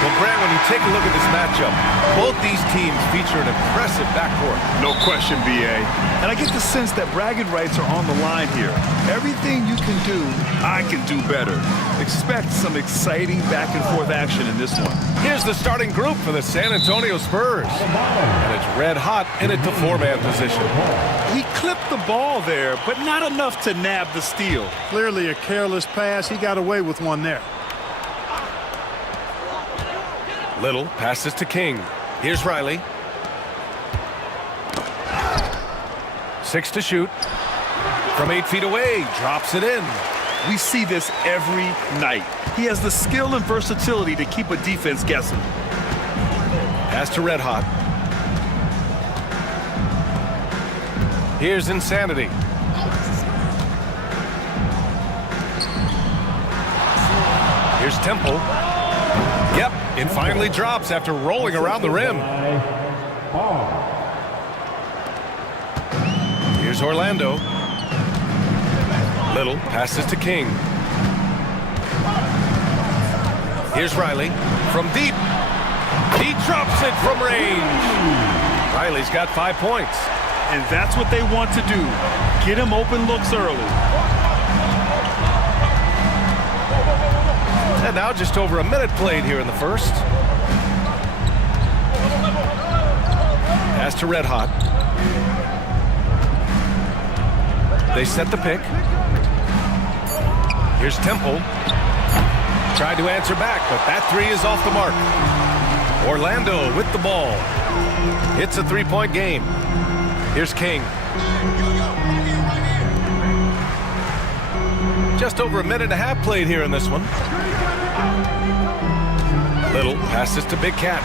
Well, Grant, when you take a look at this matchup, both these teams feature an impressive backcourt. No question, B.A. And I get the sense that bragging rights are on the line here. Everything you can do, I can do better. Expect some exciting back-and-forth action in this one. Here's the starting group for the San Antonio Spurs. And it's red hot in a four-man position. He clipped the ball there, but not enough to nab the steal. Clearly a careless pass. He got away with one there. Little passes to King. Here's Riley. 6 to shoot. From 8 feet away, drops it in. We see this every night. He has the skill and versatility to keep a defense guessing. Pass to Red Hot. Here's Insanity. Here's Temple. Yep, it finally drops after rolling around the rim. Here's Orlando. Little passes to King. Here's Riley from deep. He drops it from range. Riley's got 5 points. And that's what they want to do. Get him open looks early. And now just over a minute played here in the first. Pass to Red Hot. They set the pick. Here's Temple. Tried to answer back, but that three is off the mark. Orlando with the ball. It's a three-point game. Here's King. Just over a minute and a half played here in this one. Little passes to Big Cat.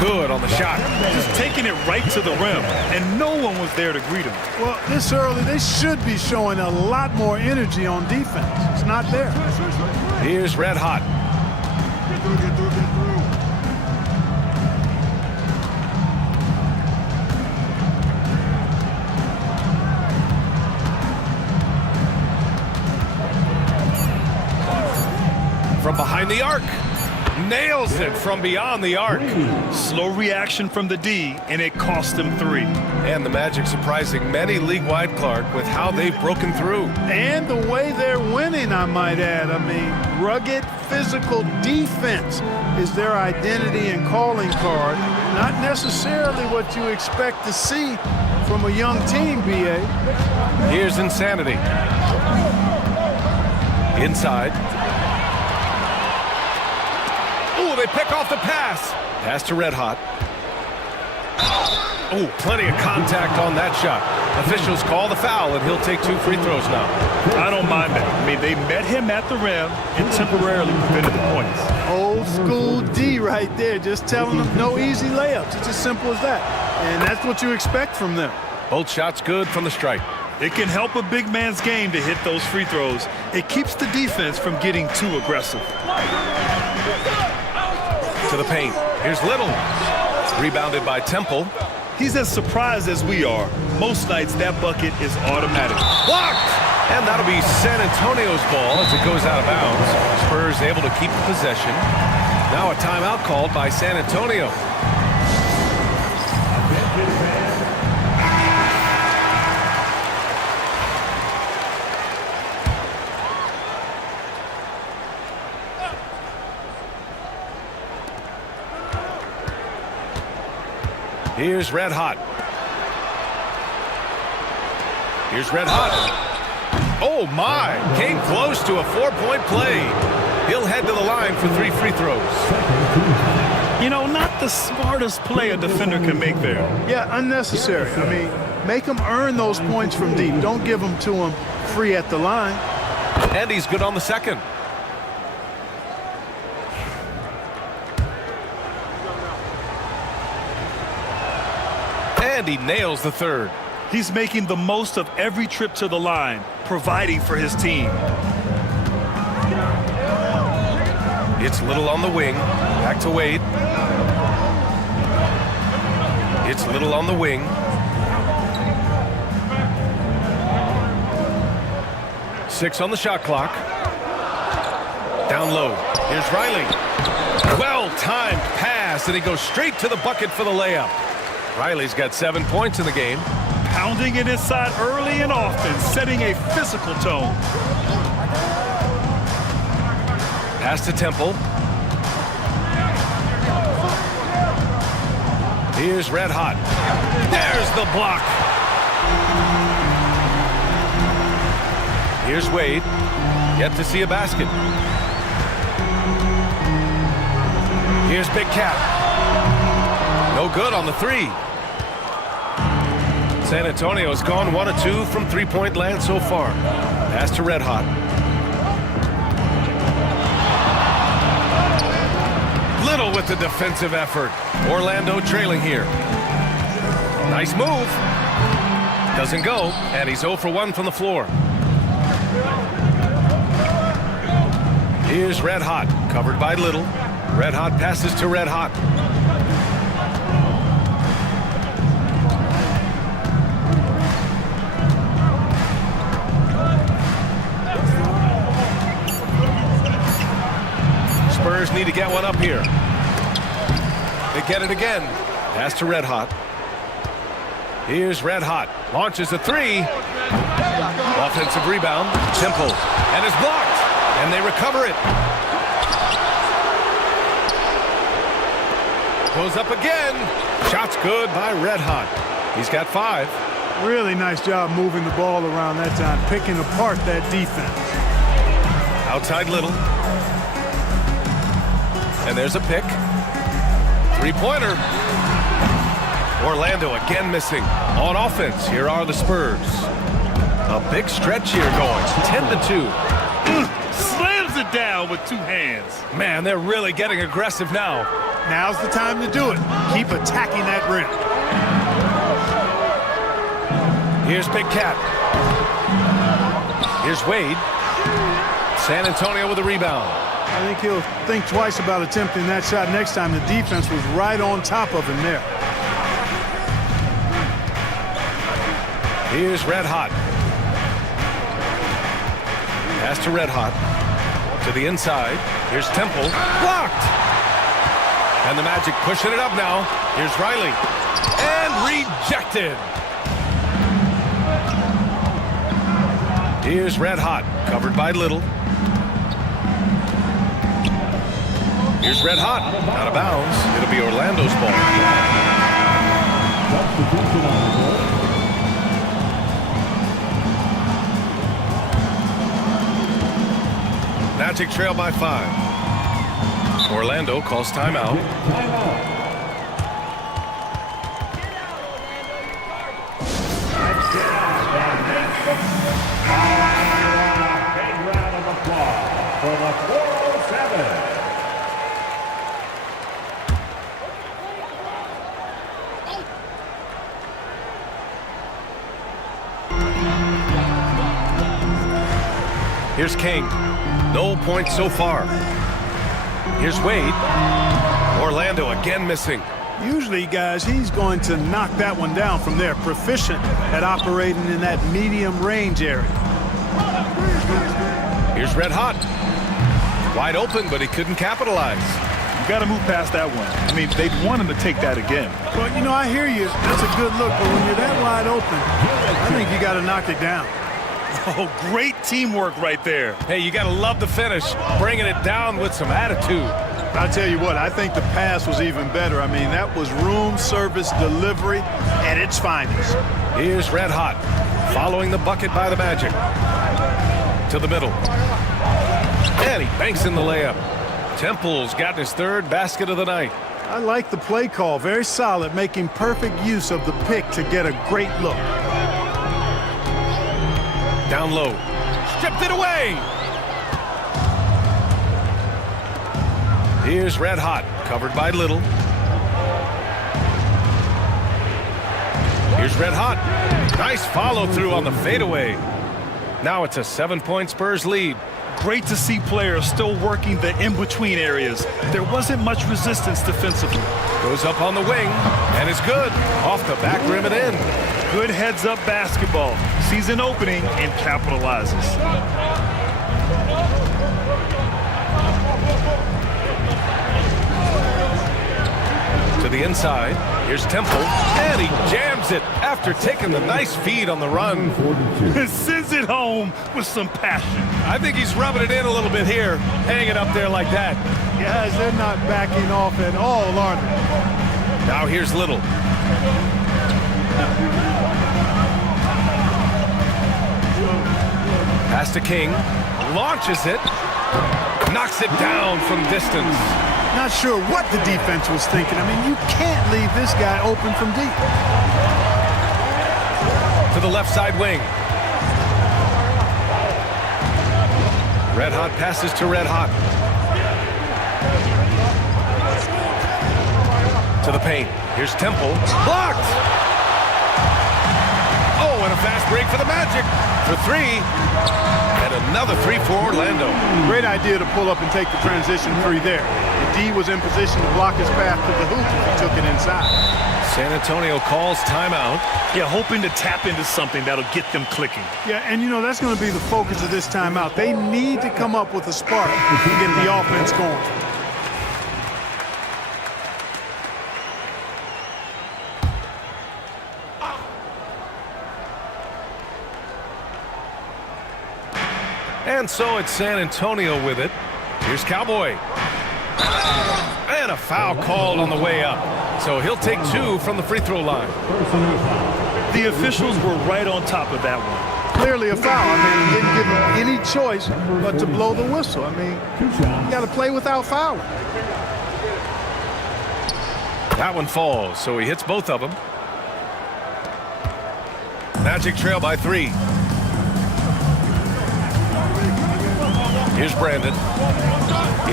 Good on the shot. Just taking it right to the rim, and no one was there to greet him. Well, this early, they should be showing a lot more energy on defense. It's not there. Here's Red Hot. From behind the arc. Nails it from beyond the arc. Slow reaction from the D, and it cost him 3. And the Magic surprising many league-wide, Clark, with how they've broken through. And the way they're winning, I might add. I mean, rugged, physical defense is their identity and calling card. Not necessarily what you expect to see from a young team, B.A. Here's Insanity. Inside. They pick off the pass. Pass to Red Hot. Oh, plenty of contact on that shot. Officials call the foul, and he'll take 2 free throws now. I don't mind that. I mean, they met him at the rim and temporarily prevented the points. Old school D right there, just telling them no easy layups. It's as simple as that. And that's what you expect from them. Both shots good from the stripe. It can help a big man's game to hit those free throws. It keeps the defense from getting too aggressive. To the paint. Here's Little. Rebounded by Temple. He's as surprised as we are. Most nights, that bucket is automatic. Blocked! And that'll be San Antonio's ball as it goes out of bounds. Spurs able to keep the possession. Now a timeout called by San Antonio. Here's Red Hot. Here's Red Hot. Oh, my. Came close to a 4-point play. He'll head to the line for 3 free throws. You know, not the smartest play a defender can make there. Yeah, unnecessary. I mean, make them earn those points from deep. Don't give them to them free at the line. And he's good on the second. And he nails the third. He's making the most of every trip to the line, providing for his team. It's Little on the wing. Back to Wade. It's Little on the wing. Six on the shot clock. Down low. Here's Riley. Well-timed pass, and he goes straight to the bucket for the layup. Riley's got 7 points in the game. Pounding it inside early and often, setting a physical tone. Pass to Temple. Here's Red Hot. There's the block. Here's Wade. Yet to see a basket. Here's Big Cat. No good on the three. San Antonio's gone 1 of 2 from three-point land so far. Pass to Red Hot. Little with the defensive effort. Orlando trailing here. Nice move. Doesn't go, and he's 0 for 1 from the floor. Here's Red Hot, covered by Little. Red Hot passes to Red Hot. Spurs need to get one up here. They get it again. Pass to Red Hot. Here's Red Hot. Launches a three. Offensive rebound. Temple. And is blocked. And they recover it. Goes up again. Shot's good by Red Hot. He's got 5. Really nice job moving the ball around that time, picking apart that defense. Outside Little. And there's a pick. Three-pointer. Orlando again missing. On offense, here are the Spurs. A big stretch here going. 10-2. Slams it down with 2 hands. Man, they're really getting aggressive now. Now's the time to do it. Keep attacking that rim. Here's Big Cat. Here's Wade. San Antonio with a rebound. I think he'll think twice about attempting that shot next time. The defense was right on top of him there. Here's Red Hot. Pass to Red Hot. To the inside. Here's Temple. Blocked! And the Magic pushing it up now. Here's Riley. And rejected. Here's Red Hot. Covered by Little. Here's Red Hot. Out of bounds. It'll be Orlando's ball. Magic trail by 5. Orlando calls timeout. Big round of applause for the 407. Here's King. No points so far. Here's Wade. Orlando again missing. Usually, guys, he's going to knock that one down from there. Proficient at operating in that medium range area. Here's Red Hot. Wide open, but he couldn't capitalize. You got to move past that one. I mean, they'd want him to take that again. Well, you know, I hear you. That's a good look, but when you're that wide open, I think you got to knock it down. Oh, great teamwork right there. Hey, you got to love the finish. Bringing it down with some attitude. I'll tell you what, I think the pass was even better. I mean, that was room service delivery at its finest. Here's Red Hot, following the bucket by the Magic. To the middle. And he banks in the layup. Temple's got his 3rd basket of the night. I like the play call. Very solid, making perfect use of the pick to get a great look. Down low. Stripped it away. Here's Red Hot, covered by Little. Here's Red Hot. Nice follow through on the fadeaway. Now it's a 7-point Spurs lead. Great to see players still working the in-between areas. There wasn't much resistance defensively. Goes up on the wing and is good. Off the back rim and in. Good heads-up basketball. Sees an opening and capitalizes. To the inside. Here's Temple. And he jams it after taking the nice feed on the run. Sends it home with some passion. I think he's rubbing it in a little bit here, hanging up there like that. Guys, they're not backing off at all, are they? Now here's Little. Pass to King. Launches it. Knocks it down from distance. Not sure what the defense was thinking. I mean, you can't leave this guy open from deep. To the left side wing. Red Hot passes to Red Hot. To the paint. Here's Temple. Blocked! Oh, and a fast break for the Magic. For three. And another three for Orlando. Great idea to pull up and take the transition three there. The D was in position to block his path to the hoop if he took it inside. San Antonio calls timeout. Yeah, hoping to tap into something that'll get them clicking. Yeah, and you know, that's going to be the focus of this timeout. They need to come up with a spark to get the offense going. And so it's San Antonio with it. Here's Cowboy. And a foul called on the way up. So he'll take two from the free throw line. The officials were right on top of that one. Clearly a foul. I mean, he didn't give him any choice but to blow the whistle. I mean, you got to play without fouling. That one falls, so he hits both of them. Magic trail by three. Here's Brandon.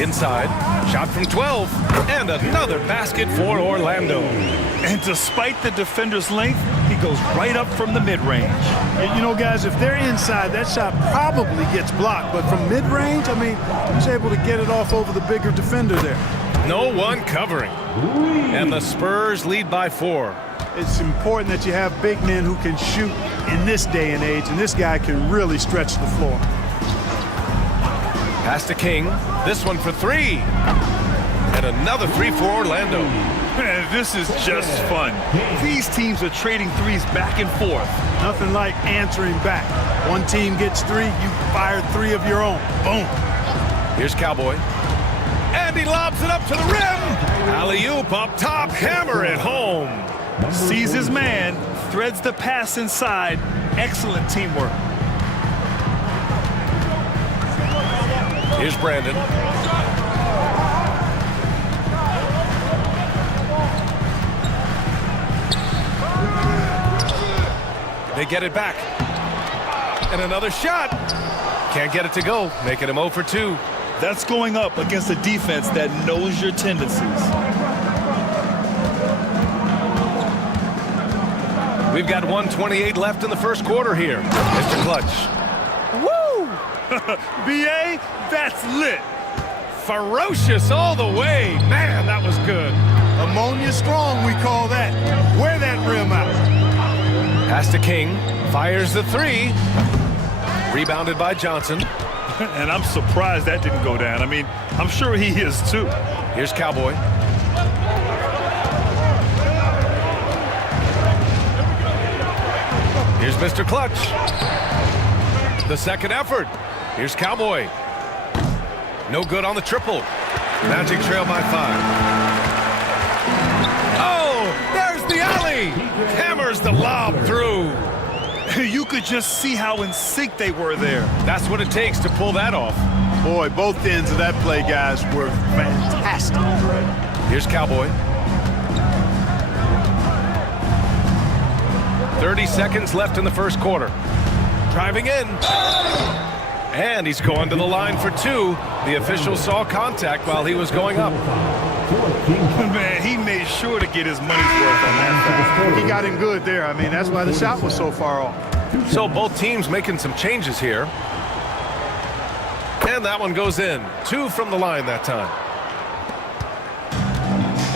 Inside. Shot from 12. And another basket for Orlando. And despite the defender's length, he goes right up from the mid-range. You know, guys, if they're inside, that shot probably gets blocked. But from mid-range, I mean, he's able to get it off over the bigger defender there. No one covering. And the Spurs lead by 4. It's important that you have big men who can shoot in this day and age, and this guy can really stretch the floor. Pass to King. This one for three. And another three for Orlando. Man, this is just fun. These teams are trading threes back and forth. Nothing like answering back. One team gets three, you fire three of your own. Boom. Here's Cowboy. And he lobs it up to the rim. Alley-oop up top. Hammer it home. Sees his man. Threads the pass inside. Excellent teamwork. Here's Brandon. They get it back. And another shot. Can't get it to go, making him 0 for 2. That's going up against a defense that knows your tendencies. We've got 1:28 left in the first quarter here. Mr. Clutch. Woo! B.A., that's lit. Ferocious all the way. Man, that was good. Ammonia strong, we call that. Wear that rim out. Pass to King. Fires the three. Rebounded by Johnson. And I'm surprised that didn't go down. I mean, I'm sure he is too. Here's Cowboy. Here's Mr. Clutch. The second effort. Here's Cowboy. No good on the triple. Magic trail by 5. Oh, there's the alley. Hammers the lob through. You could just see how in sync they were there. That's what it takes to pull that off. Boy, both ends of that play, guys, were fantastic. Here's Cowboy. 30 seconds left in the first quarter. Driving in. And he's going to the line for 2. The official saw contact while he was going up. Man, he made sure to get his money's worth on that foul. He got him good there. I mean, that's why the shot was so far off. So both teams making some changes here. And that one goes in. 2 from the line that time.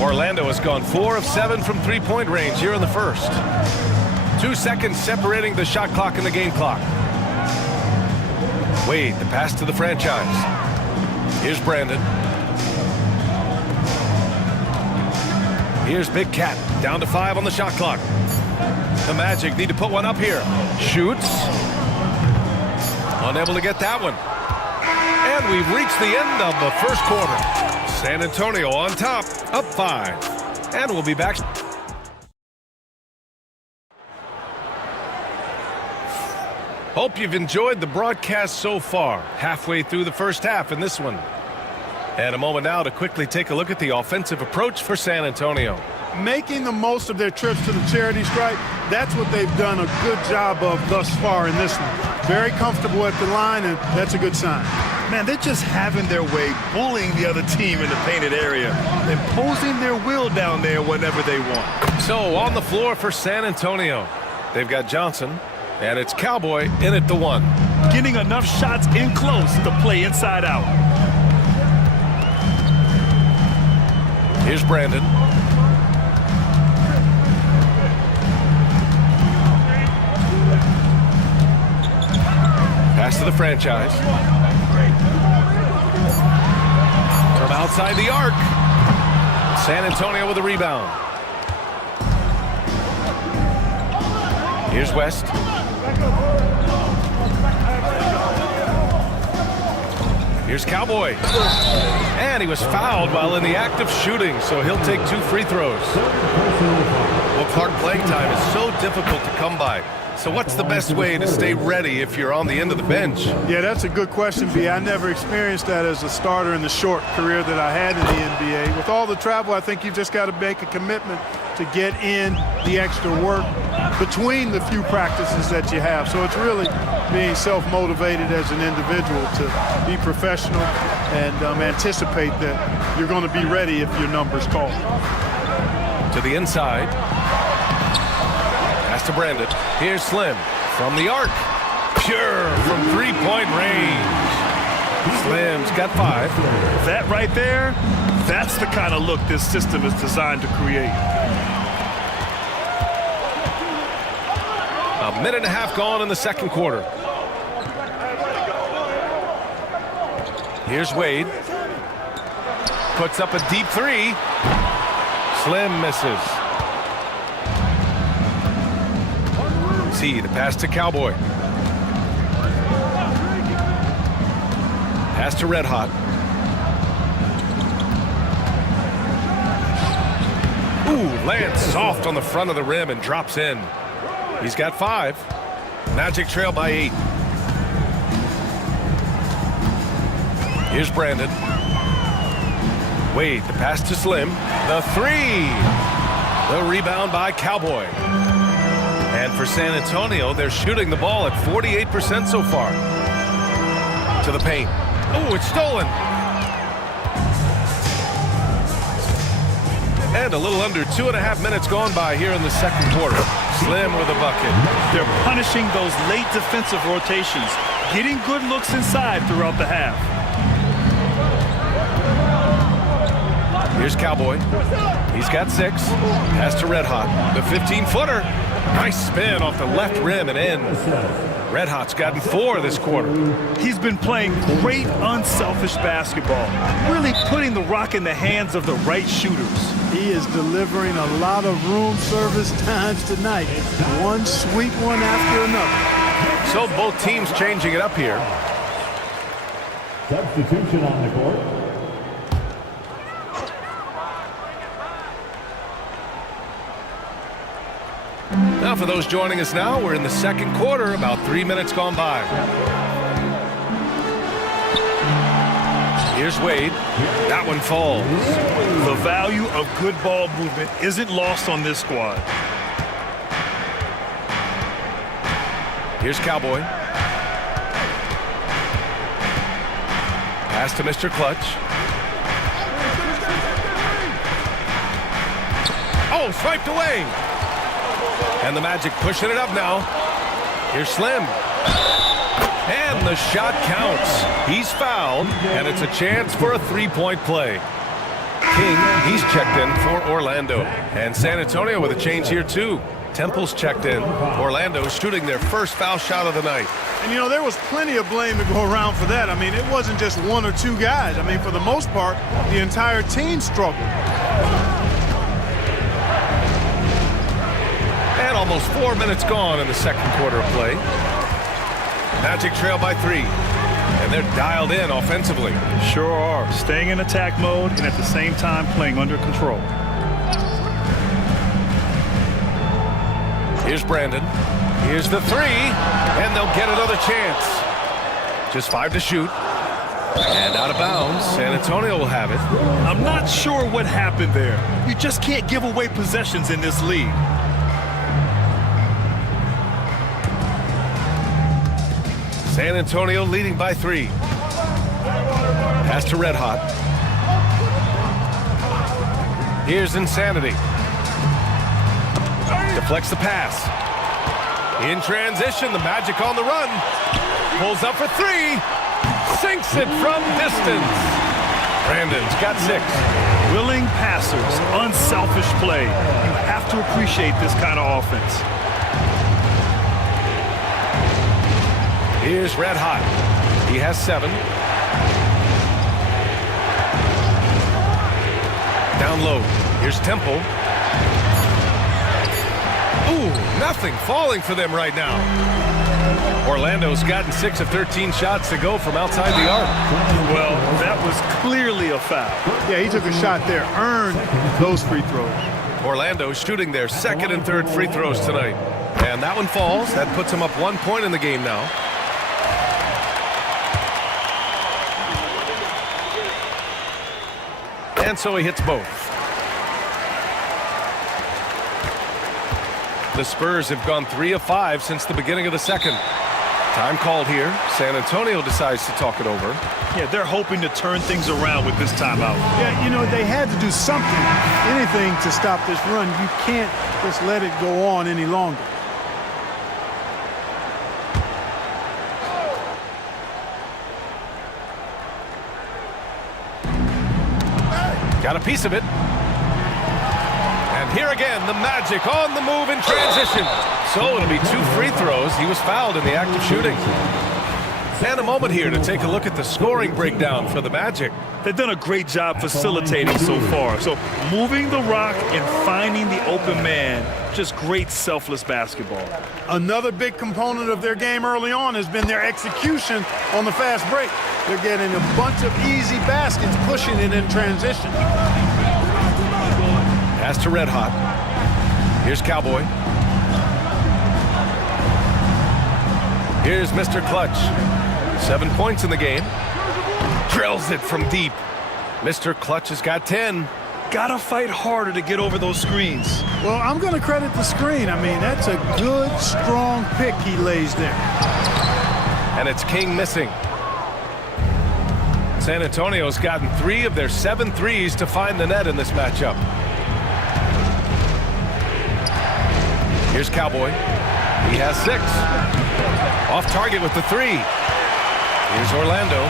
Orlando has gone 4 of 7 from three-point range here in the first. 2 seconds separating the shot clock and the game clock. Wade, the pass to the franchise. Here's Brandon. Here's Big Cat, down to 5 on the shot clock. The Magic need to put one up here. Shoots. Unable to get that one. And we've reached the end of the first quarter. San Antonio on top, up 5. And we'll be back. Hope you've enjoyed the broadcast so far. Halfway through the first half in this one. And a moment now to quickly take a look at the offensive approach for San Antonio. Making the most of their trips to the charity stripe, that's what they've done a good job of thus far in this one. Very comfortable at the line, and that's a good sign. Man, they're just having their way, bullying the other team in the painted area, imposing their will down there whenever they want. So on the floor for San Antonio, they've got Johnson, and it's Cowboy in at the 1. Getting enough shots in close to play inside out. Here's Brandon. Pass to the franchise. From outside the arc. San Antonio with a rebound. Here's West. Here's Cowboy. And he was fouled while in the act of shooting, so he'll take 2 free throws. Well, Clark, playing time is so difficult to come by. So what's the best way to stay ready if you're on the end of the bench? Yeah, that's a good question, B. I never experienced that as a starter in the short career that I had in the NBA. With all the travel, I think you've just got to make a commitment to get in the extra work between the few practices that you have. So it's really being self-motivated as an individual to be professional and anticipate that you're going to be ready if your number's called. To the inside. Pass to Brandon. Here's Slim from the arc. Pure from three-point range. Slim's got 5. That right there, that's the kind of look this system is designed to create. A minute and a half gone in the second quarter. Here's Wade. Puts up a deep 3. Slim misses. See the pass to Cowboy. Pass to Red Hot. Ooh, lands soft on the front of the rim and drops in. He's got 5. Magic trail by 8. Here's Brandon. Wade, the pass to Slim. The 3. The rebound by Cowboy. And for San Antonio, they're shooting the ball at 48% so far. To the paint. Oh, it's stolen. And a little under 2.5 minutes gone by here in the second quarter. Slim with a bucket. They're punishing those late defensive rotations, getting good looks inside throughout the half. Here's Cowboy. He's got 6. Pass to Red Hot. The 15-footer. Nice spin off the left rim and in. Red Hot's gotten 4 this quarter. He's been playing great unselfish basketball, really putting the rock in the hands of the right shooters. He is delivering a lot of room service times tonight. One sweet one after another. So both teams changing it up here. Substitution on the court. Now for those joining us now, we're in the second quarter, about 3 minutes gone by. Here's Wade. That one falls. The value of good ball movement isn't lost on this squad. Here's Cowboy. Pass to Mr. Clutch. Oh, swiped away. And the Magic pushing it up now. Here's Slim. And the shot counts. He's fouled, and it's a chance for a three-point play. King, he's checked in for Orlando. And San Antonio with a change here, too. Temple's checked in. Orlando's shooting their first foul shot of the night. And, you know, there was plenty of blame to go around for that. I mean, it wasn't just 1 or 2 guys. I mean, for the most part, the entire team struggled. Almost 4 minutes gone in the second quarter of play. Magic trail by 3. And they're dialed in offensively. Sure are. Staying in attack mode and at the same time playing under control. Here's Brandon. Here's the 3. And they'll get another chance. Just 5 to shoot. And out of bounds. San Antonio will have it. I'm not sure what happened there. You just can't give away possessions in this league. San Antonio leading by 3. Pass to Red Hot. Here's Insanity. Deflects the pass. In transition, the Magic on the run. Pulls up for 3. Sinks it from distance. Brandon's got 6. Willing passers, unselfish play. You have to appreciate this kind of offense. Here's Red Hot. He has 7. Down low. Here's Temple. Ooh, nothing falling for them right now. Orlando's gotten 6 of 13 shots to go from outside the arc. Well, that was clearly a foul. Yeah, he took a shot there, earned those free throws. Orlando shooting their second and third free throws tonight. And that one falls. That puts them up 1 point in the game now. And so he hits both. The Spurs have gone 3 of 5 since the beginning of the second. Time called here. San Antonio decides to talk it over. Yeah, they're hoping to turn things around with this timeout. Yeah, you know, they had to do something, anything to stop this run. You can't just let it go on any longer. Got a piece of it. And here again, the Magic on the move in transition. So it'll be 2 free throws. He was fouled in the act of shooting. And a moment here to take a look at the scoring breakdown for the Magic. They've done a great job facilitating so far. So moving the rock and finding the open man, just great selfless basketball. Another big component of their game early on has been their execution on the fast break. They're getting a bunch of easy baskets, pushing it in transition. Pass to Red Hot. Here's Cowboy. Here's Mr. Clutch. 7 points in the game. Drills it from deep. Mr. Clutch has got 10. Gotta fight harder to get over those screens. Well, I'm going to credit the screen. I mean, that's a good, strong pick he lays there. And it's King missing. San Antonio's gotten 3 of their 7 threes to find the net in this matchup. Here's Cowboy. He has 6. Off target with the 3. Here's Orlando.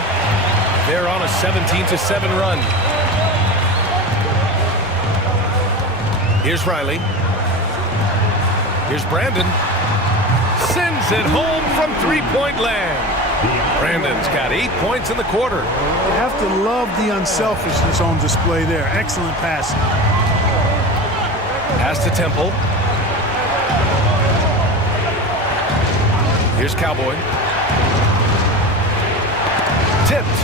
They're on a 17-7 run. Here's Riley. Here's Brandon. Sends it home from three-point land. Brandon's got 8 points in the quarter. You have to love the unselfishness on display there. Excellent passing. Pass to Temple. Here's Cowboy. Tipped.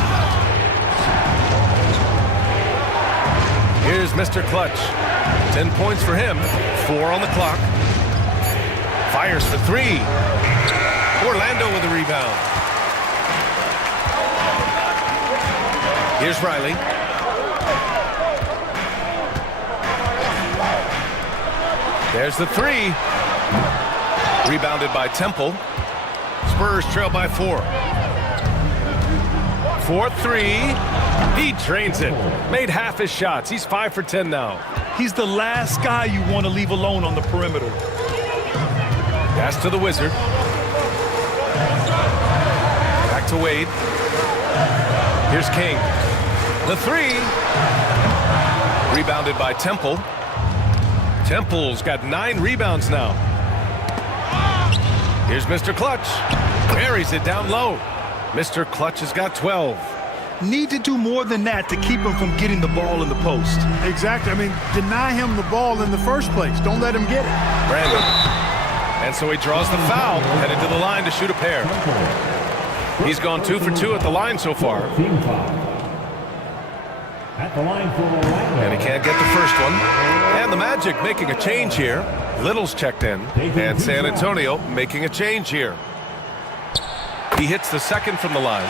Here's Mr. Clutch. 10 points for him. 4 on the clock. Fires for 3. Orlando with the rebound. Here's Riley. There's the 3. Rebounded by Temple. Spurs trail by 4. 4-3. He drains it. Made half his shots. He's 5 for 10 now. He's the last guy you want to leave alone on the perimeter. Pass to the Wizard. Back to Wade. Here's King. The 3. Rebounded by Temple. Temple's got 9 rebounds now. Here's Mr. Clutch. Buries it down low. Mr. Clutch has got 12. Need to do more than that to keep him from getting the ball in the post. Exactly. I mean, deny him the ball in the first place. Don't let him get it. Brandon. And so he draws the foul, headed to the line to shoot a pair. He's gone 2 for 2 at the line so far. Team foul. At the line for Orlando. And he can't get the first one. And the Magic making a change here. Little's checked in. And San Antonio making a change here. He hits the second from the line.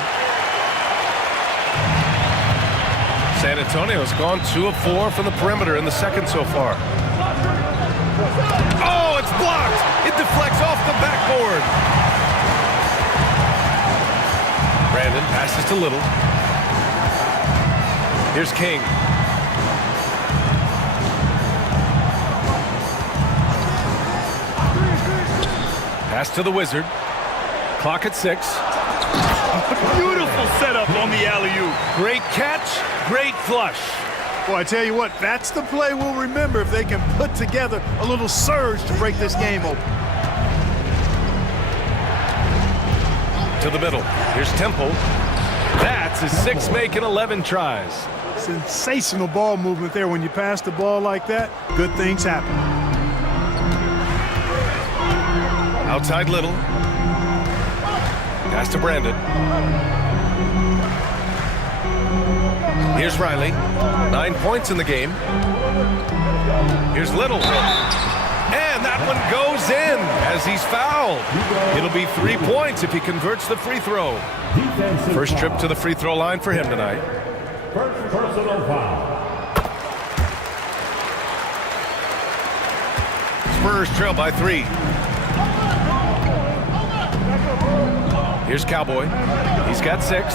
San Antonio's gone 2 of 4 from the perimeter in the second so far. Oh, it's blocked! It deflects off the backboard. Brandon passes to Little. Here's King. Pass to the Wizard. Clock at 6. Beautiful setup on the alley-oop. Great catch, great flush. Well, I tell you what, that's the play we'll remember if they can put together a little surge to break this game open. To the middle. Here's Temple. That's his 6 make in 11 tries. Sensational ball movement there. When you pass the ball like that, good things happen. Outside Little. Pass to Brandon. Here's Riley. 9 points in the game. Here's Little. And that one goes in as he's fouled. It'll be 3 points if he converts the free throw. First trip to the free throw line for him tonight. First personal foul. Spurs trail by 3. Here's Cowboy. He's got 6.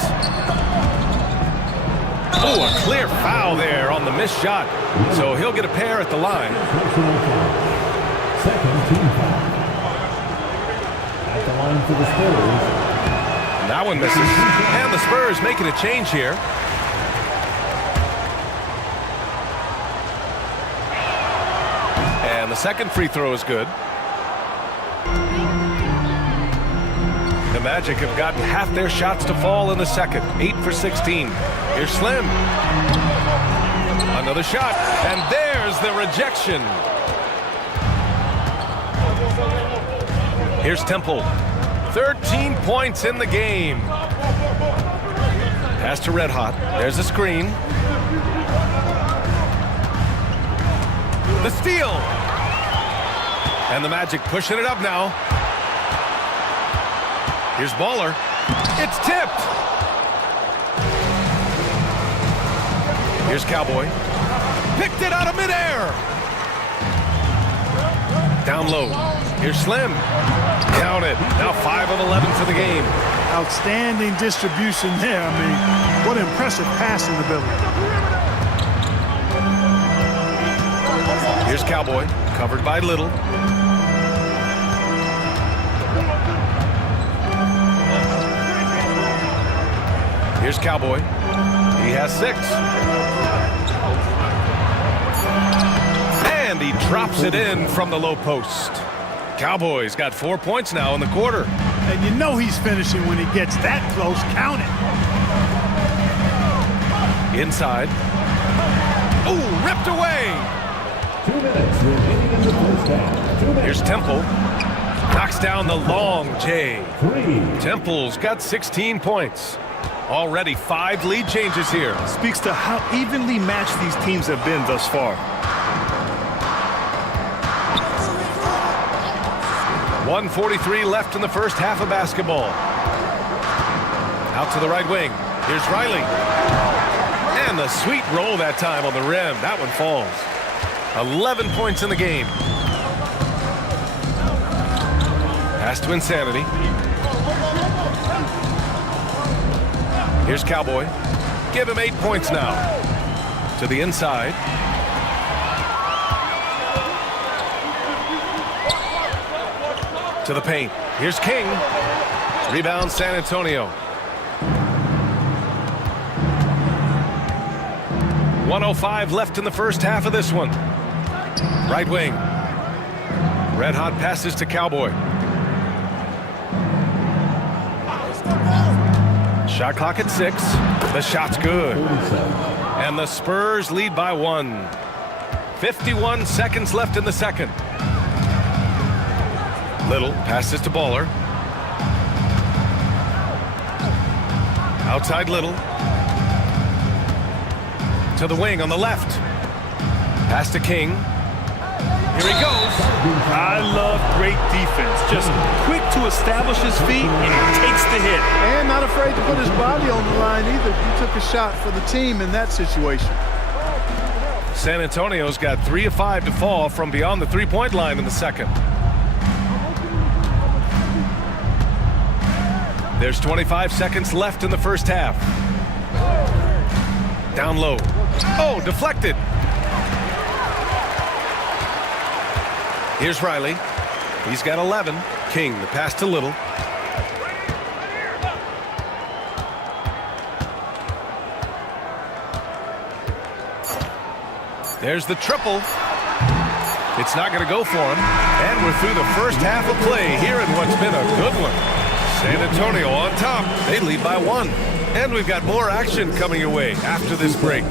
Oh, a clear foul there on the missed shot. So he'll get a pair at the line. Personal foul. Second team foul. At the line for the Spurs. That one misses. And the Spurs making a change here. And the second free throw is good. The Magic have gotten half their shots to fall in the second. 8 for 16. Here's Slim. Another shot. And there's the rejection. Here's Temple. 13 points in the game. Pass to Red Hot. There's a screen. The steal. And the Magic pushing it up now. Here's Baller. It's tipped. Here's Cowboy. Picked it out of midair. Down low. Here's Slim. Count it. Now 5 of 11 for the game. Outstanding distribution there. I mean, what impressive passing ability. Here's Cowboy. Covered by Little. Here's Cowboy. He has 6. And he drops it in from the low post. Cowboys got 4 points now in the quarter. And you know he's finishing when he gets that close. Count it. Inside. Oh, ripped away. 2 minutes remaining in the first half. 2 minutes. Here's Temple. Knocks down the long J. 3. Temple's got 16 points. Already 5 lead changes here. Speaks to how evenly matched these teams have been thus far. 1:43 left in the first half of basketball. Out to the right wing. Here's Riley. And the sweet roll that time on the rim. That one falls. 11 points in the game. Pass to Insanity. Here's Cowboy. Give him 8 points now. To the inside. To the paint. Here's King. Rebound San Antonio. 1:05 left in the first half of this one. Right wing. Red Hot passes to Cowboy. Shot clock at 6. The shot's good. And the Spurs lead by 1. 51 seconds left in the second. Little passes to Baller. Outside Little. To the wing on the left. Pass to King. Here he goes. I love great defense. Just quick to establish his feet, and he takes the hit. And not afraid to put his body on the line either. He took a shot for the team in that situation. San Antonio's got 3 of 5 to fall from beyond the three-point line in the second. There's 25 seconds left in the first half. Down low. Oh, deflected. Here's Riley. He's got 11. King, the pass to Little. There's the triple. It's not going to go for him. And we're through the first half of play here in what's been a good one. San Antonio on top. They lead by 1. And we've got more action coming your way after this break.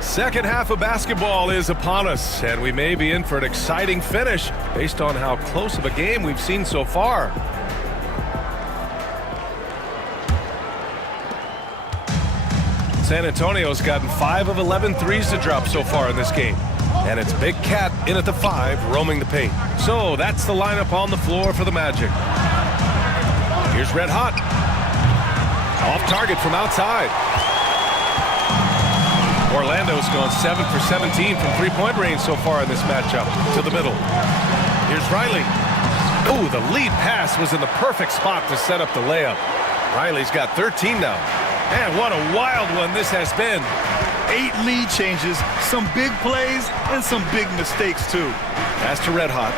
Second half of basketball is upon us, and we may be in for an exciting finish based on how close of a game we've seen so far. San Antonio's gotten 5 of 11 threes to drop so far in this game, and it's Big Cat in at the 5, roaming the paint. So that's the lineup on the floor for the Magic. Here's Red Hot. Off target from outside. Orlando's gone 7 for 17 from three-point range so far in this matchup. To the middle. Here's Riley. Oh, the lead pass was in the perfect spot to set up the layup. Riley's got 13 now. And what a wild one this has been. 8 lead changes, some big plays, and some big mistakes, too. Pass to Red Hot.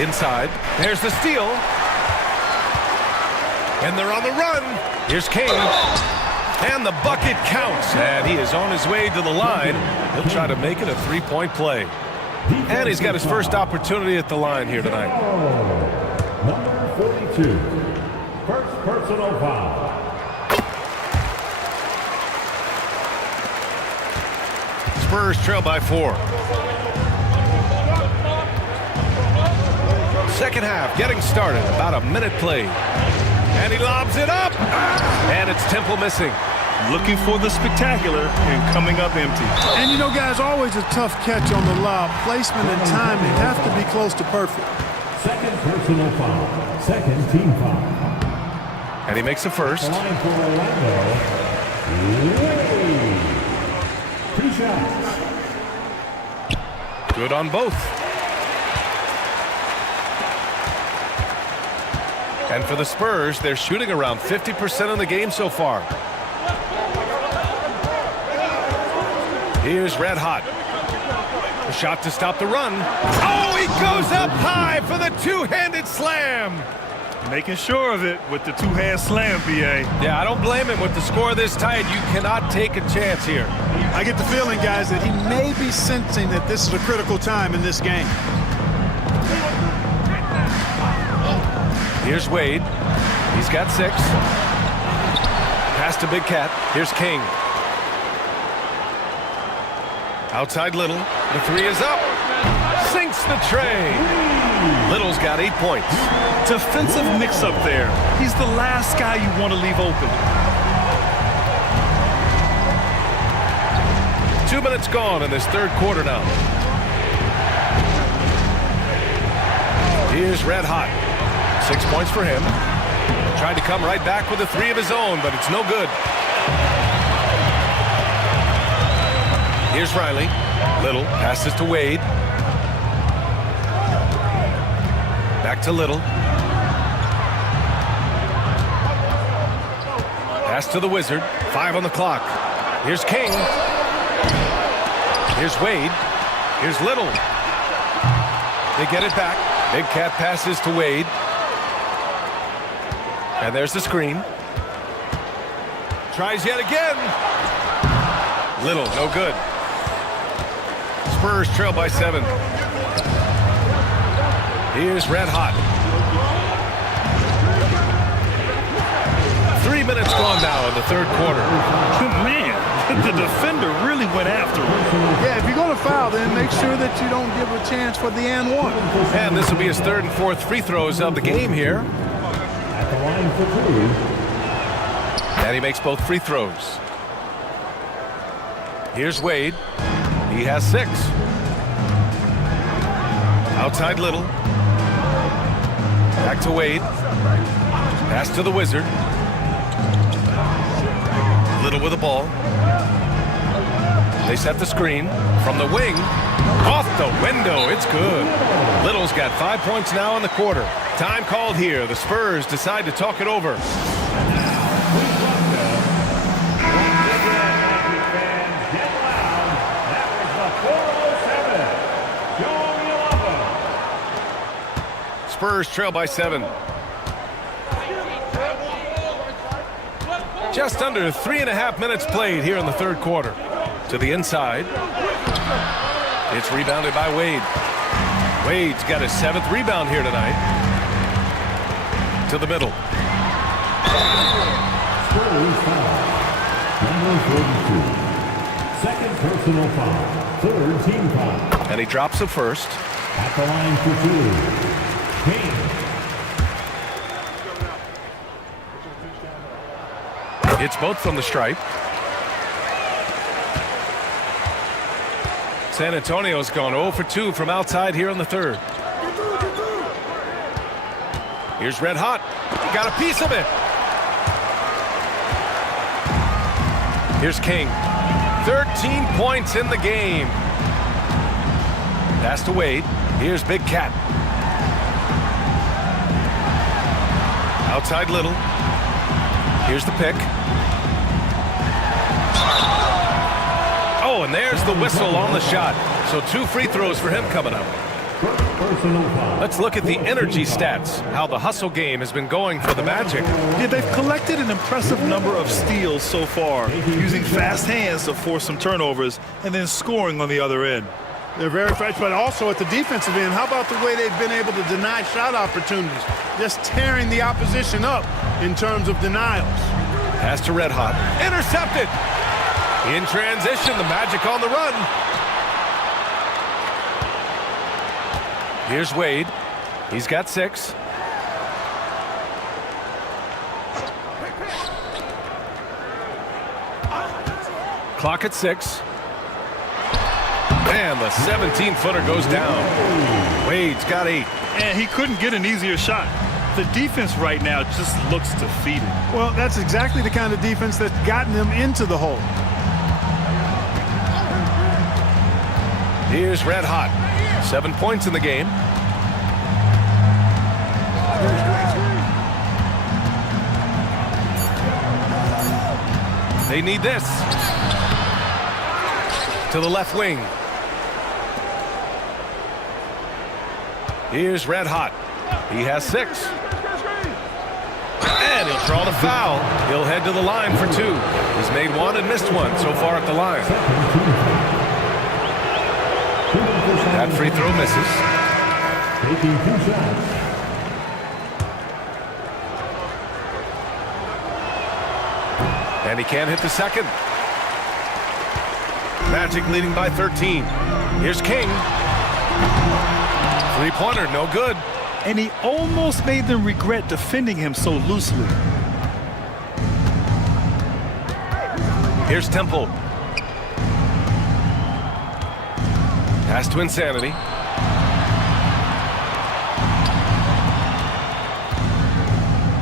Inside. There's the steal. And they're on the run. Here's King. And the bucket counts. And he is on his way to the line. He'll try to make it a three-point play. And he's got his first opportunity at the line here tonight. Number 42. First personal foul. Spurs trail by 4. Second half getting started. About a minute played. And he lobs it up. And it's Temple missing. Looking for the spectacular and coming up empty. And you know, guys, always a tough catch on the lob. Placement and timing have to be close to perfect. Second personal foul. Second team foul. And he makes the first. The line for Orlando. Wade. 2 shots. Good on both. And for the Spurs, they're shooting around 50% in the game so far. Here's Red Hot. A shot to stop the run. Oh, he goes up high for the two-handed slam. Making sure of it with the two-hand slam, BA. Yeah, I don't blame him. With the score this tight, you cannot take a chance here. I get the feeling, guys, that he may be sensing that this is a critical time in this game. Here's Wade. He's got 6. Pass to Big Cat. Here's King. Outside Little. The 3 is up. Sinks the tray. Little's got 8 points. Defensive mix-up there. He's the last guy you want to leave open. 2 minutes gone in this third quarter now. Here's Red Hot. 6 points for him. Tried to come right back with a 3 of his own, but it's no good. Here's Riley. Little passes to Wade. Back to Little. Pass to the Wizard. 5 on the clock. Here's King. Here's Wade. Here's Little. They get it back. Big Cat passes to Wade. And there's the screen. Tries yet again. Little, no good. Spurs trail by 7. Here's Red Hot. 3 minutes gone now in the third quarter. Man, the defender really went after him. Yeah, if you're going to foul, then make sure that you don't give a chance for the and one. And this will be his third and fourth free throws of the game here. At the line for 2. And he makes both free throws. Here's Wade. He has 6. Outside Little. Back to Wade. Pass to the Wizard. Little with the ball. They set the screen from the wing. Off the window. It's good. Little's got 5 points now in the quarter. Time called here. The Spurs decide to talk it over. Spurs trail by 7. Just under 3.5 minutes played here in the third quarter. To the inside. It's rebounded by Wade. Wade's got his 7th rebound here tonight. To the middle. Spurs foul. Number 42. Second personal foul. Third team foul. And he drops the first. At the line for 2. Kane. It's both from the stripe. San Antonio's gone 0 for 2 from outside here in the third. Here's Red Hot. Got a piece of it. Here's King. 13 points in the game. Pass to Wade. Here's Big Cat. Outside Little. Here's the pick. Oh, and there's the whistle on the shot. So 2 free throws for him coming up. Let's look at the energy stats, how the hustle game has been going for the Magic. Yeah, they've collected an impressive number of steals so far, using fast hands to force some turnovers and then scoring on the other end. They're very fresh, but also at the defensive end, how about the way they've been able to deny shot opportunities? Just tearing the opposition up in terms of denials. Pass to Red Hot. Intercepted. In transition, the Magic on the run. Here's Wade. He's got 6. Clock at 6. And the 17-footer goes down. Wade's got 8. And he couldn't get an easier shot. The defense right now just looks defeated. Well, that's exactly the kind of defense that's gotten them into the hole. Here's Red Hot. 7 points in the game. They need this. To the left wing. Here's Red Hot. He has 6. And he'll draw the foul. He'll head to the line for 2. He's made 1 and missed 1 so far at the line. That free throw misses. Taking 2 shots. And he can't hit the second. Magic leading by 13. Here's King. 3-pointer, no good. And he almost made them regret defending him so loosely. Here's Temple. Pass to Insanity.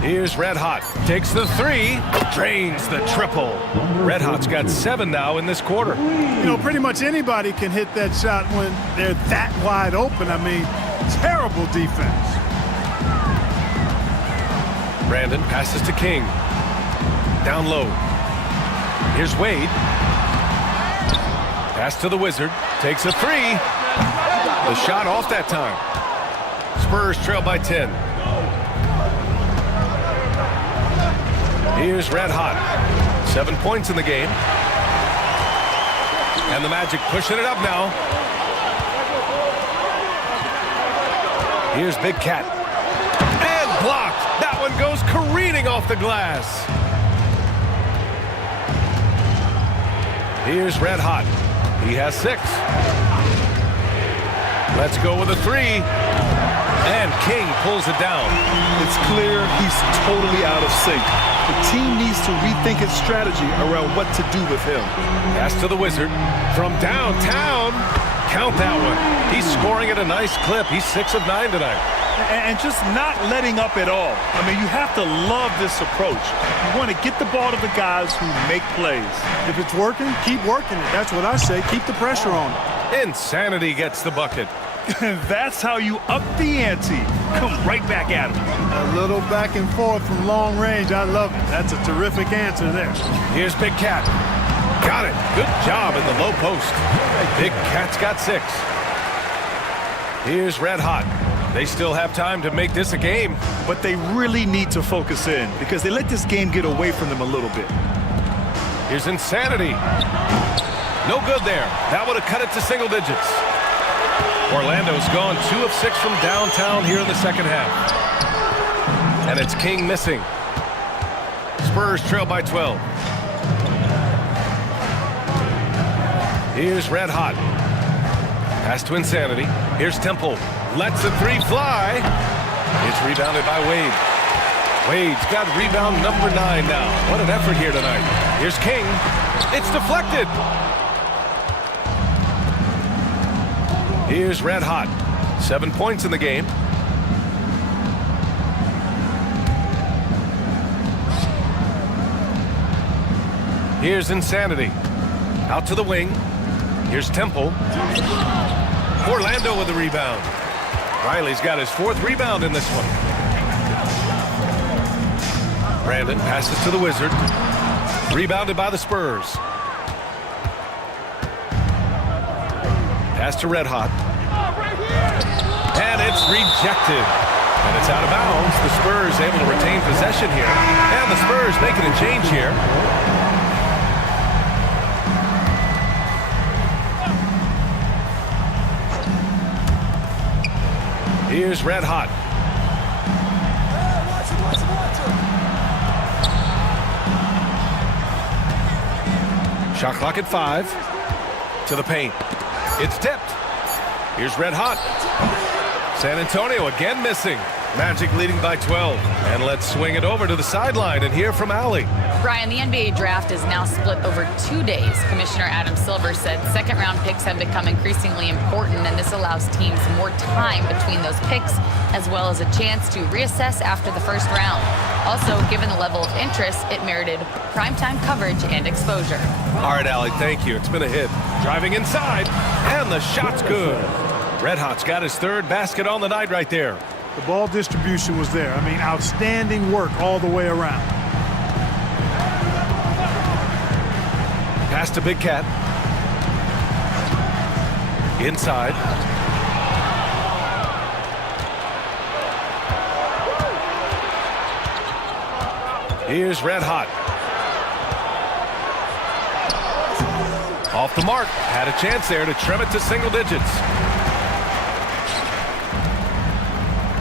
Here's Red Hot. Takes the 3. Drains the triple. Red Hot's got 7 now in this quarter. You know, pretty much anybody can hit that shot when they're that wide open. I mean, terrible defense. Brandon passes to King. Down low. Here's Wade. Pass to the Wizard. Takes a 3. The shot off that time. Spurs trail by 10. Here's Red Hot. 7 points in the game. And the Magic pushing it up now. Here's Big Cat. And blocked. That one goes careening off the glass. Here's Red Hot. He has 6. Let's go with a 3. And King pulls it down. It's clear he's totally out of sync. The team needs to rethink its strategy around what to do with him. Pass to the Wizard. From downtown. Count that one. He's scoring at a nice clip. He's 6 of 9 tonight. And just not letting up at all. I mean, you have to love this approach. You want to get the ball to the guys who make plays. If it's working, keep working it. That's what I say. Keep the pressure on it. Insanity gets the bucket. That's how you up the ante. Come right back at him. A little back and forth from long range. I love it. That's a terrific answer there. Here's Big Cat. Got it. Good job in the low post. Big Cat's got 6. Here's Red Hot. They still have time to make this a game. But they really need to focus in because they let this game get away from them a little bit. Here's Insanity. No good there. That would have cut it to single digits. Orlando's gone 2 of 6 from downtown here in the second half. And it's King missing. Spurs trail by 12. Here's Red Hot. Pass to Insanity. Here's Temple. Lets the 3 fly. It's rebounded by Wade. Wade's got rebound number 9 now. What an effort here tonight. Here's King. It's deflected. Here's Red Hot. 7 points in the game. Here's Insanity. Out to the wing. Here's Temple. Orlando with the rebound. Riley's got his 4th rebound in this one. Brandon passes to the Wizard. Rebounded by the Spurs. Pass to Red Hot. And it's rejected. And it's out of bounds. The Spurs able to retain possession here. And the Spurs making a change here. Here's Red Hot. Shot clock at 5. To the paint. It's tipped. Here's Red Hot. San Antonio again missing. Magic leading by 12. And let's swing it over to the sideline and hear from Allie. Brian, the NBA draft is now split over 2 days. Commissioner Adam Silver said second-round picks have become increasingly important, and this allows teams more time between those picks, as well as a chance to reassess after the first round. Also, given the level of interest, it merited primetime coverage and exposure. All right, Allie, thank you. It's been a hit. Driving inside, and the shot's good. Red Hot's got his 3rd basket on the night right there. The ball distribution was there. I mean, outstanding work all the way around. Pass to Big Cat. Inside. Here's Red Hot. Off the mark. Had a chance there to trim it to single digits.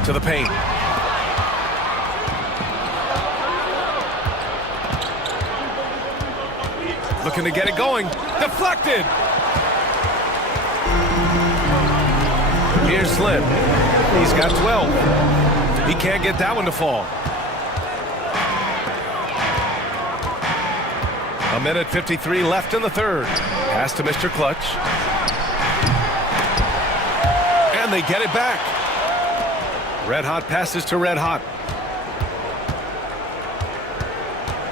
To the paint. Looking to get it going. Deflected. Here's Slim. He's got 12. He can't get that one to fall. A minute 53 left in the 3rd. Pass to Mr. Clutch. And they get it back. Red Hot passes to Red Hot.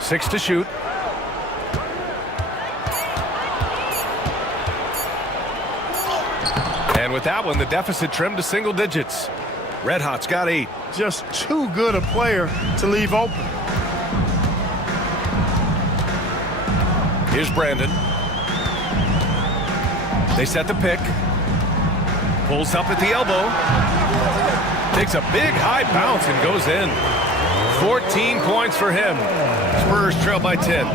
6 to shoot. And with that one, the deficit trimmed to single digits. Red Hot's got 8. Just too good a player to leave open. Here's Brandon. They set the pick. Pulls up at the elbow. Takes a big high bounce and goes in. 14 points for him. Spurs trail by 10.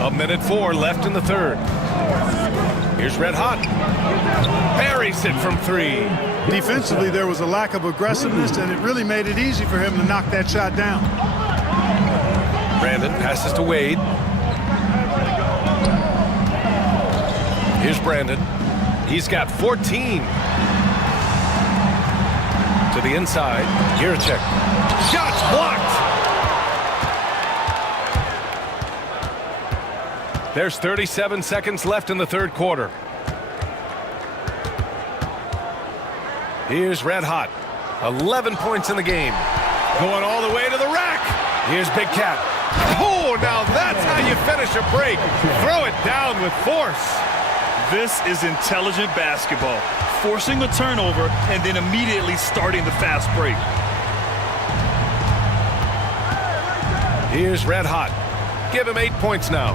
A minute 4 left in the third. Here's Red Hot. Buries it from 3. Defensively, there was a lack of aggressiveness, and it really made it easy for him to knock that shot down. Brandon passes to Wade. Here's Brandon. He's got 14. To the inside. Jiricek. Shots blocked. There's 37 seconds left in the third quarter. Here's Red Hot. 11 points in the game. Going all the way to the rack. Here's Big Cat. Oh, now that's how you finish a break. Throw it down with force. This is intelligent basketball. Forcing a turnover and then immediately starting the fast break. Here's Red Hot. Give him 8 points now.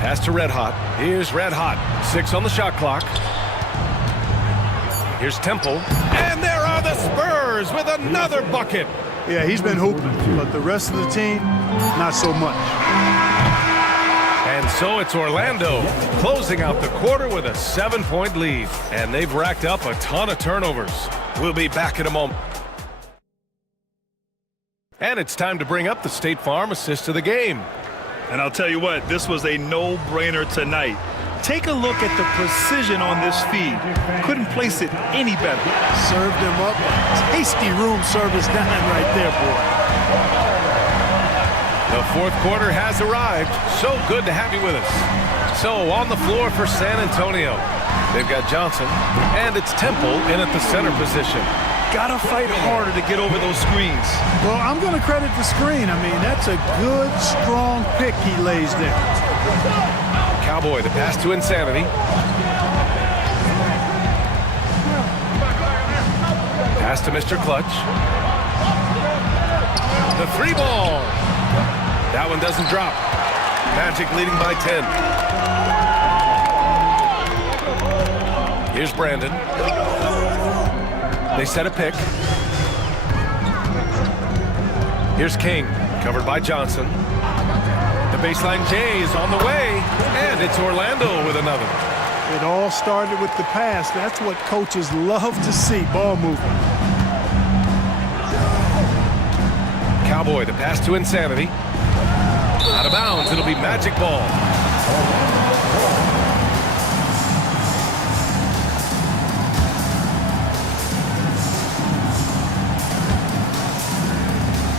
Pass to Red Hot. Here's Red Hot. 6 on the shot clock. Here's Temple. And there are the Spurs with another bucket. Yeah, he's been hooping, but the rest of the team, not so much. And so it's Orlando closing out the quarter with a 7-point lead. And they've racked up a ton of turnovers. We'll be back in a moment. And it's time to bring up the State Farm assist of the game. And I'll tell you what, this was a no-brainer tonight. Take a look at the precision on this feed. Couldn't place it any better. Served him up a tasty room service dime right there, boy. The fourth quarter has arrived. So good to have you with us. So on the floor for San Antonio, they've got Johnson, and it's Temple in at the center position. Gotta fight harder to get over those screens. Well, I'm going to credit the screen. I mean, that's a good, strong pick he lays there. Cowboy, the pass to Insanity. Pass to Mr. Clutch. The 3-ball. That one doesn't drop. Magic leading by 10. Here's Brandon. They set a pick. Here's King, covered by Johnson. The baseline J is on the way, and it's Orlando with another. It all started with the pass. That's what coaches love to see, ball movement. Cowboy, the pass to Insanity. Out of bounds, it'll be Magic ball.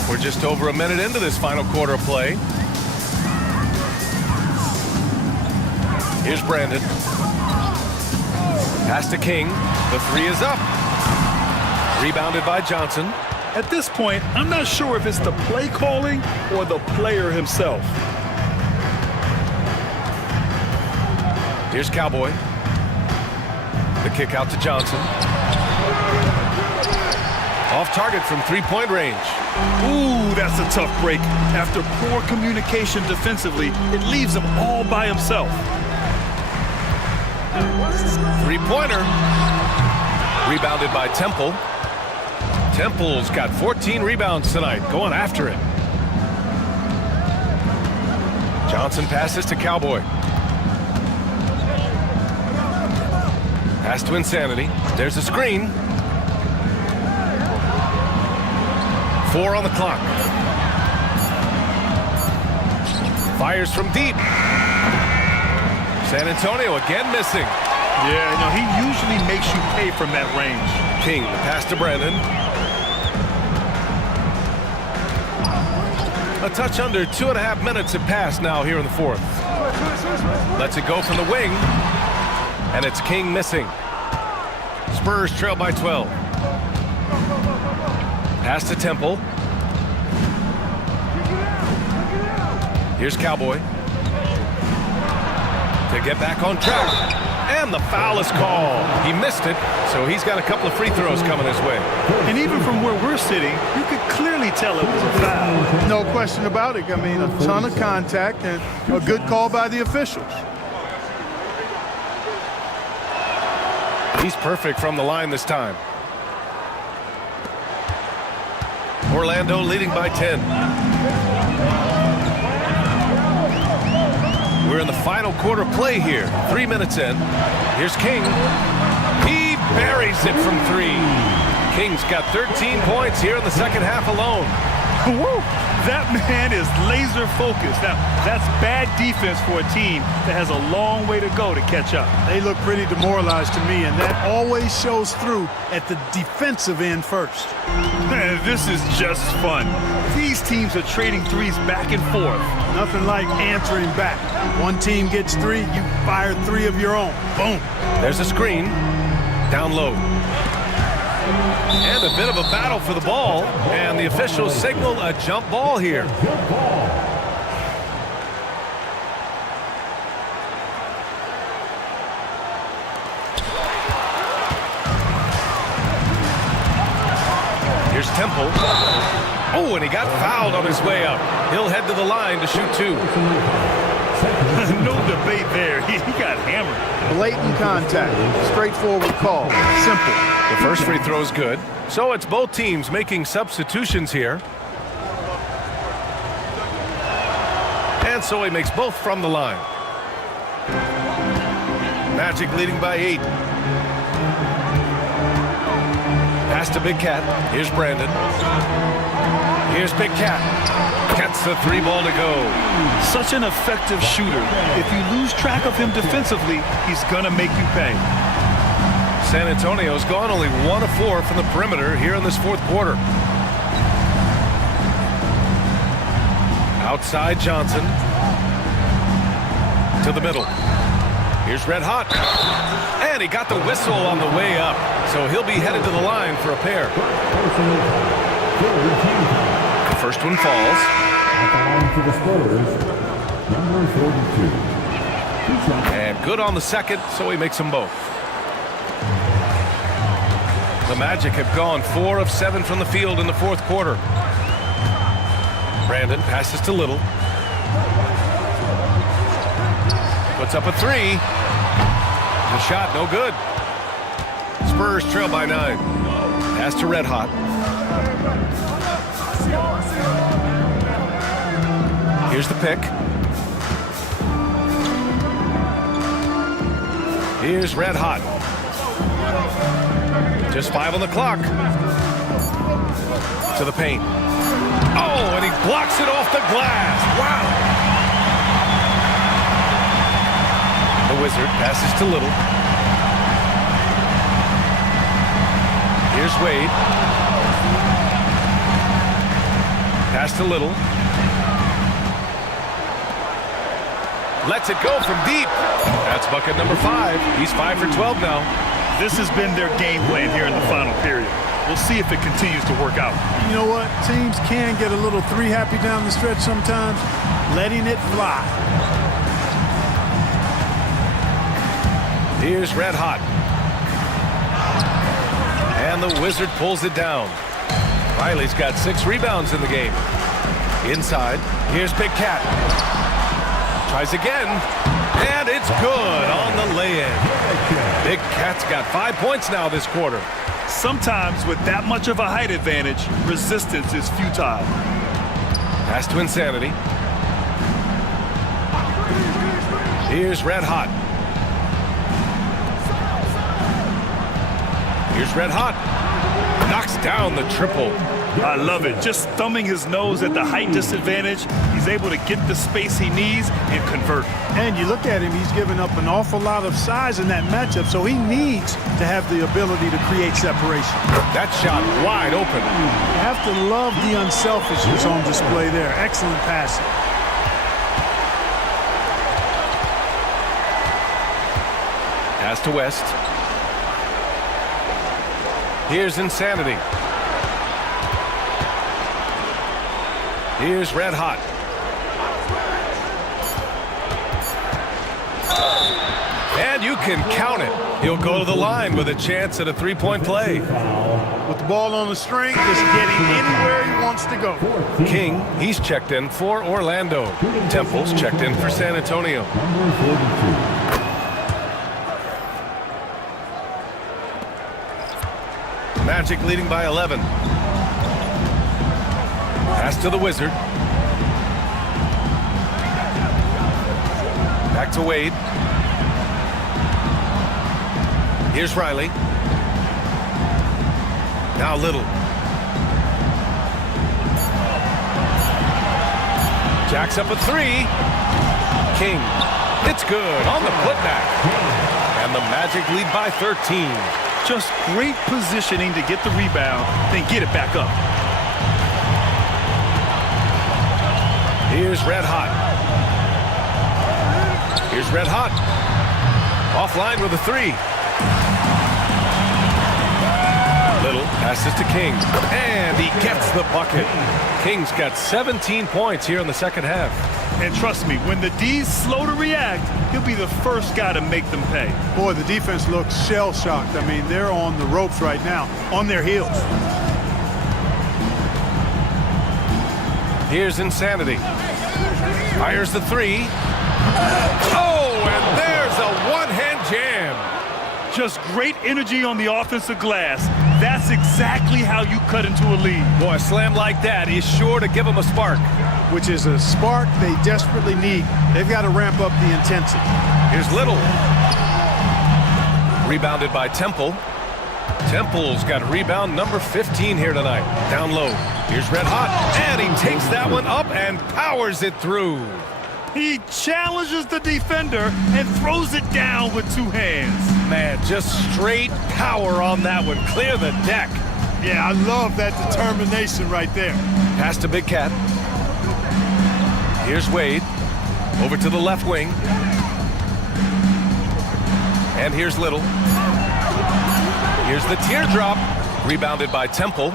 We're just over a minute into this final quarter of play. Here's Brandon. Pass to King. The 3 is up. Rebounded by Johnson. At this point, I'm not sure if it's the play calling or the player himself. Here's Cowboy. The kick out to Johnson. Off target from three-point range. Ooh, that's a tough break. After poor communication defensively, it leaves him all by himself. Three-pointer. Rebounded by Temple. Temple's got 14 rebounds tonight, going after it. Johnson passes to Cowboy. Pass to Insanity. There's a screen. 4 on the clock. Fires from deep. San Antonio again missing. Yeah, no, he usually makes you pay from that range. King, the pass to Brandon. A touch under 2.5 minutes have passed now here in the fourth. Lets it go from the wing. And it's King missing. Spurs trail by 12. Pass to Temple. Here's Cowboy. To get back on track. And the foul is called. He missed it, so he's got a couple of free throws coming his way. And even from where we're sitting, you could clearly tell it was a foul. No question about it. I mean, a ton of contact and a good call by the officials. He's perfect from the line this time. Orlando leading by 10. We're in the final quarter play here. 3 minutes in. Here's King. He buries it from 3. King's got 13 points here in the second half alone. Woo! That man is laser focused. Now, that's bad defense for a team that has a long way to go to catch up. They look pretty demoralized to me, and that always shows through at the defensive end first. Man, this is just fun. These teams are trading threes back and forth. Nothing like answering back. One team gets 3, you fire 3 of your own. Boom. There's a screen. Down low. And a bit of a battle for the ball. And the officials signal a jump ball here. Here's Temple. Oh, and he got fouled on his way up. He'll head to the line to shoot 2. No debate there. He got hammered. Blatant contact. Straightforward call. Simple. The first free throw is good. So it's both teams making substitutions here. And so he makes both from the line. Magic leading by 8. Pass to Big Cat. Here's Brandon. Here's Big Cat. Gets the 3 ball to go. Such an effective shooter. If you lose track of him defensively, he's going to make you pay. San Antonio's gone only 1 of 4 from the perimeter here in this fourth quarter. Outside Johnson. To the middle. Here's Red Hot. And he got the whistle on the way up. So he'll be headed to the line for a pair. The first one falls. To the Spurs, number 42. And good on the second, so he makes them both. The Magic have gone 4 of 7 from the field in the fourth quarter. Brandon passes to Little. Puts up a 3. The shot no good. Spurs trail by 9. Pass to Red Hot. Here's the pick. Here's Red Hot. Just 5 on the clock. To the paint. Oh, and he blocks it off the glass. Wow. The Wizard passes to Little. Here's Wade. Pass to Little. Lets it go from deep. That's bucket number 5. He's 5 for 12 now. This has been their game plan here in the final period. We'll see if it continues to work out. You know what? Teams can get a little 3-happy down the stretch sometimes. Letting it fly. Here's Red Hot. And the Wizard pulls it down. Riley's got 6 rebounds in the game. Inside. Here's Big Cat. Tries again. And it's good on the lay-in. Big Cat's got 5 points now this quarter. Sometimes with that much of a height advantage, resistance is futile. Pass to Insanity. Here's Red Hot. Here's Red Hot. Knocks down the triple. I love it. Just thumbing his nose at the height disadvantage, he's able to get the space he needs and convert. And you look at him, he's given up an awful lot of size in that matchup, so he needs to have the ability to create separation. That shot wide open. You have to love the unselfishness on display there. Excellent passing. Pass to West. Here's Insanity. Here's Red Hot. And you can count it. He'll go to the line with a chance at a 3-point play. With the ball on the string, just getting anywhere he wants to go. King, he's checked in for Orlando. Temple's checked in for San Antonio. Magic leading by 11. Pass to the Wizard. Back to Wade. Here's Riley. Now Little. Jacks up a three. King. It's good on the putback. And the Magic lead by 13. Just great positioning to get the rebound, then get it back up. Here's Red Hot. Here's Red Hot. Offline with a three. Little passes to King. And he gets the bucket. King's got 17 points here in the second half. And trust me, when the D's slow to react, he'll be the first guy to make them pay. Boy, the defense looks shell-shocked. I mean, they're on the ropes right now, on their heels. Here's Insanity. Fires the three. Oh, and there's a one-hand jam. Just great energy on the offensive glass. That's exactly how you cut into a lead. Boy, a slam like that is sure to give them a spark. Which is a spark they desperately need. They've got to ramp up the intensity. Here's Little. Rebounded by Temple. Temple's got rebound number 15 here tonight. Down low. Here's Red Hot. And he takes that one up and powers it through. He challenges the defender and throws it down with two hands. Man, just straight power on that one. Clear the deck. Yeah, I love that determination right there. Pass to Big Cat. Here's Wade. Over to the left wing. And here's Little. Here's the teardrop. Rebounded by Temple.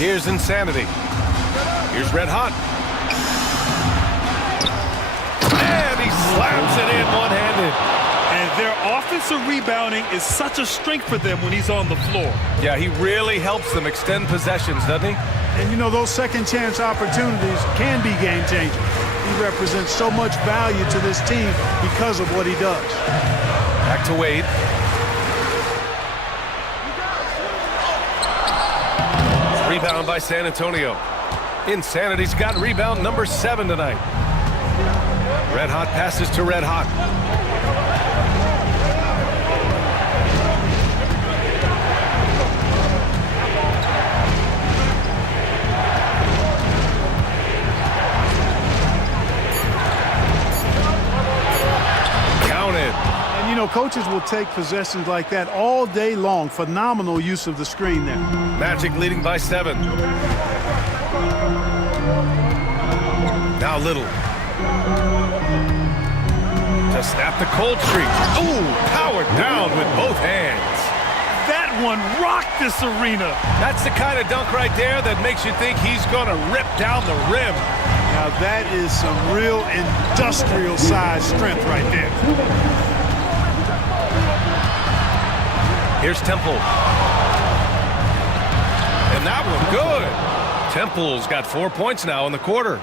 Here's Insanity. Here's Red Hot. And he slams it in one-handed. And their offensive rebounding is such a strength for them when he's on the floor. Yeah, he really helps them extend possessions, doesn't he? And you know, those second chance opportunities can be game changers. He represents so much value to this team because of what he does. Back to Wade. Rebound by San Antonio. Insanity's got rebound number 7 tonight. Red Hot passes to Red Hot. And, you know, coaches will take possessions like that all day long. Phenomenal use of the screen there. Magic leading by 7. Now Little. To snap the cold streak. Ooh, powered down with both hands. That one rocked this arena. That's the kind of dunk right there that makes you think he's going to rip down the rim. Now that is some real industrial size strength right there. Here's Temple. And that one good. Temple's got 4 points now in the quarter.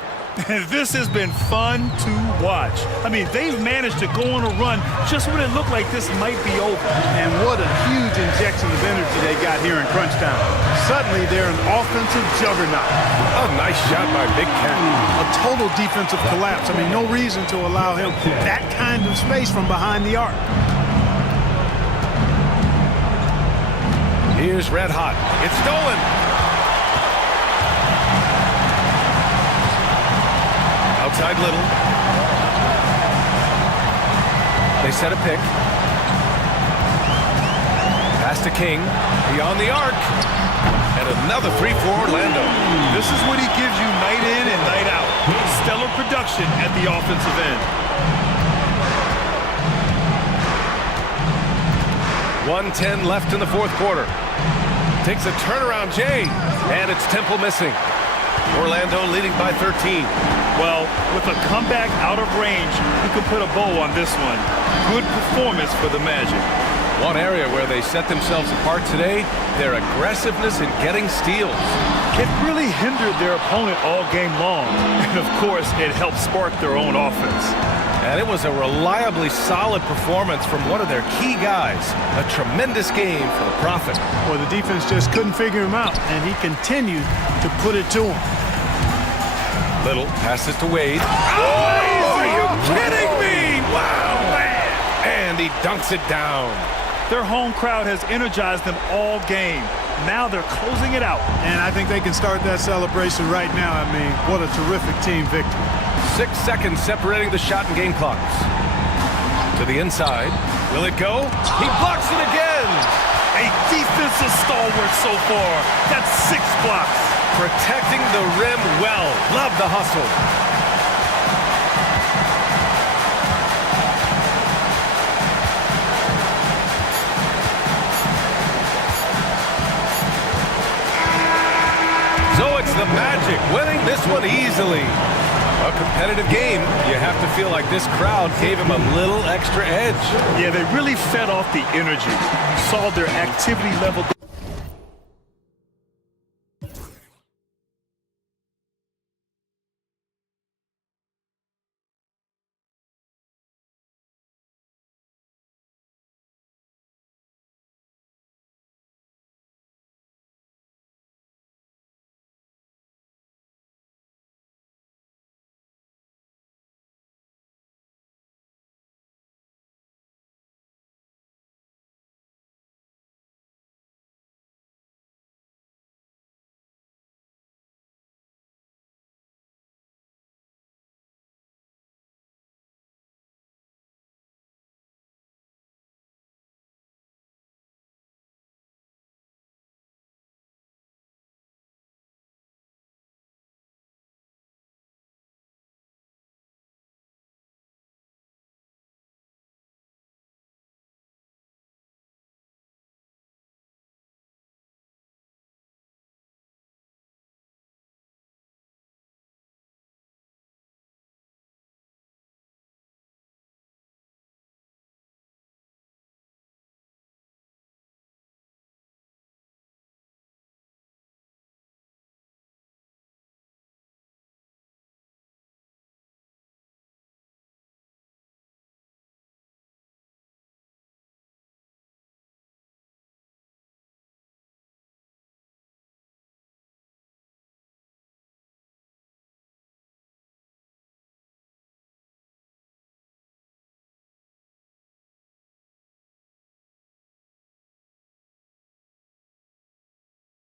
This has been fun to watch. I mean, they've managed to go on a run just when it looked like this might be over. And what a huge injection of energy they got here in crunch time. Suddenly, they're an offensive juggernaut. Oh, nice shot by Big Cat. A total defensive collapse. I mean, no reason to allow him that kind of space from behind the arc. Here's Red Hot. It's stolen. Outside Little. They set a pick. Pass to King. Beyond the arc. And another three for Orlando. This is what he gives you night in and night out. Stellar production at the offensive end. 1:10 left in the fourth quarter. Takes a turnaround, Jay. And it's Temple missing. Orlando leading by 13. Well, with a comeback out of range, you can put a bow on this one. Good performance for the Magic. One area where they set themselves apart today, their aggressiveness in getting steals. It really hindered their opponent all game long. And, of course, it helped spark their own offense. And it was a reliably solid performance from one of their key guys. A tremendous game for the Prophet. Well, the defense just couldn't figure him out, and he continued to put it to him. Little passes to Wade. Oh, are you kidding me? Wow, man. And he dunks it down. Their home crowd has energized them all game. Now they're closing it out. And I think they can start that celebration right now. I mean, what a terrific team victory. 6 seconds separating the shot and game clocks. To the inside. Will it go? He blocks it again. A defensive stalwart so far. That's 6 blocks. Protecting the rim well. Love the hustle. So it's the Magic winning this one easily. A competitive game. You have to feel like this crowd gave him a little extra edge. Yeah, they really fed off the energy. Saw their activity level